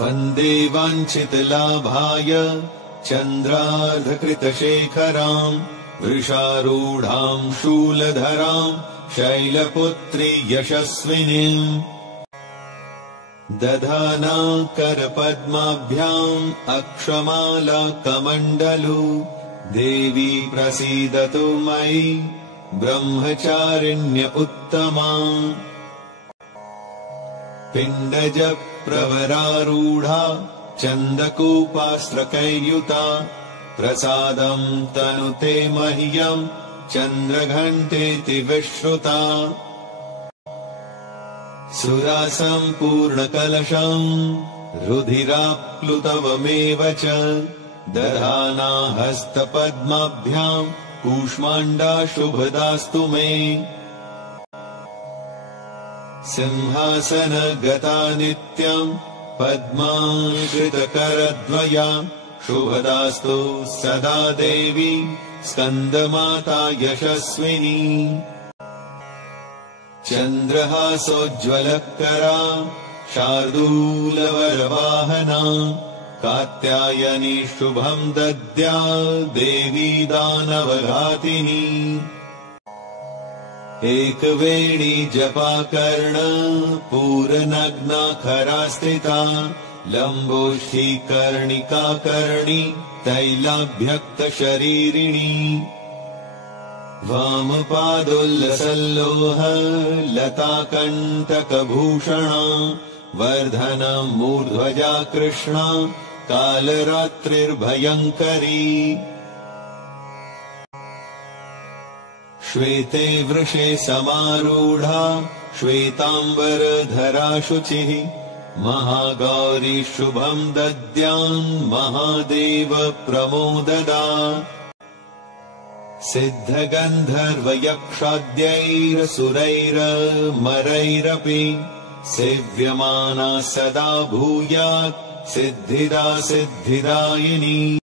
वन्दे वाञ्छितलाभाय चन्द्रार्धकृतशेखराम् वृषारूढाम् शूलधराम् शैलपुत्री यशस्विनीम् दधाना करपद्माभ्याम् अक्षमाला कमण्डलु देवी प्रसीदतु मयि ब्रह्मचारिण्य उत्तमा पिण्डज प्रवरारूढा चन्दकूपास्त्रकैर्युता प्रसादम् तनुते मह्यम् चन्द्रघण्टेति विश्रुता सुरासम्पूर्णकलशम् रुधिराप्लुतवमेव च दधाना हस्तपद्माभ्याम् कूष्माण्डा शुभदास्तु मे सिंहासनगता नित्यम् पद्माश्रितकरद्वया शुभदास्तु सदा देवी स्कन्दमाता यशस्विनी चन्द्रहासोज्ज्वलकरा शार्दूलवरवाहना कात्यायनी शुभम् दद्या देवी दानवघातिनी एकवेणी जपाकर्ण पूरनग्ना स्थिता लम्बोष्ठी कर्णिकाकर्णी तैलाभ्यक्तशरीरिणी वामपादोल्लसल्लोह लताकण्टकभूषणा वर्धनमूर्ध्वजा कृष्णा कालरात्रिर्भयङ्करी श्वेते वृषे समारूढा श्वेताम्बरधरा शुचिः महागौरी शुभम् दद्यान् महादेव प्रमोददा सिद्धगन्धर्वयक्षाद्यैरसुरैरमरैरपि सेव्यमाना सदा भूयात् सिद्धिदा सिद्धिदायिनी।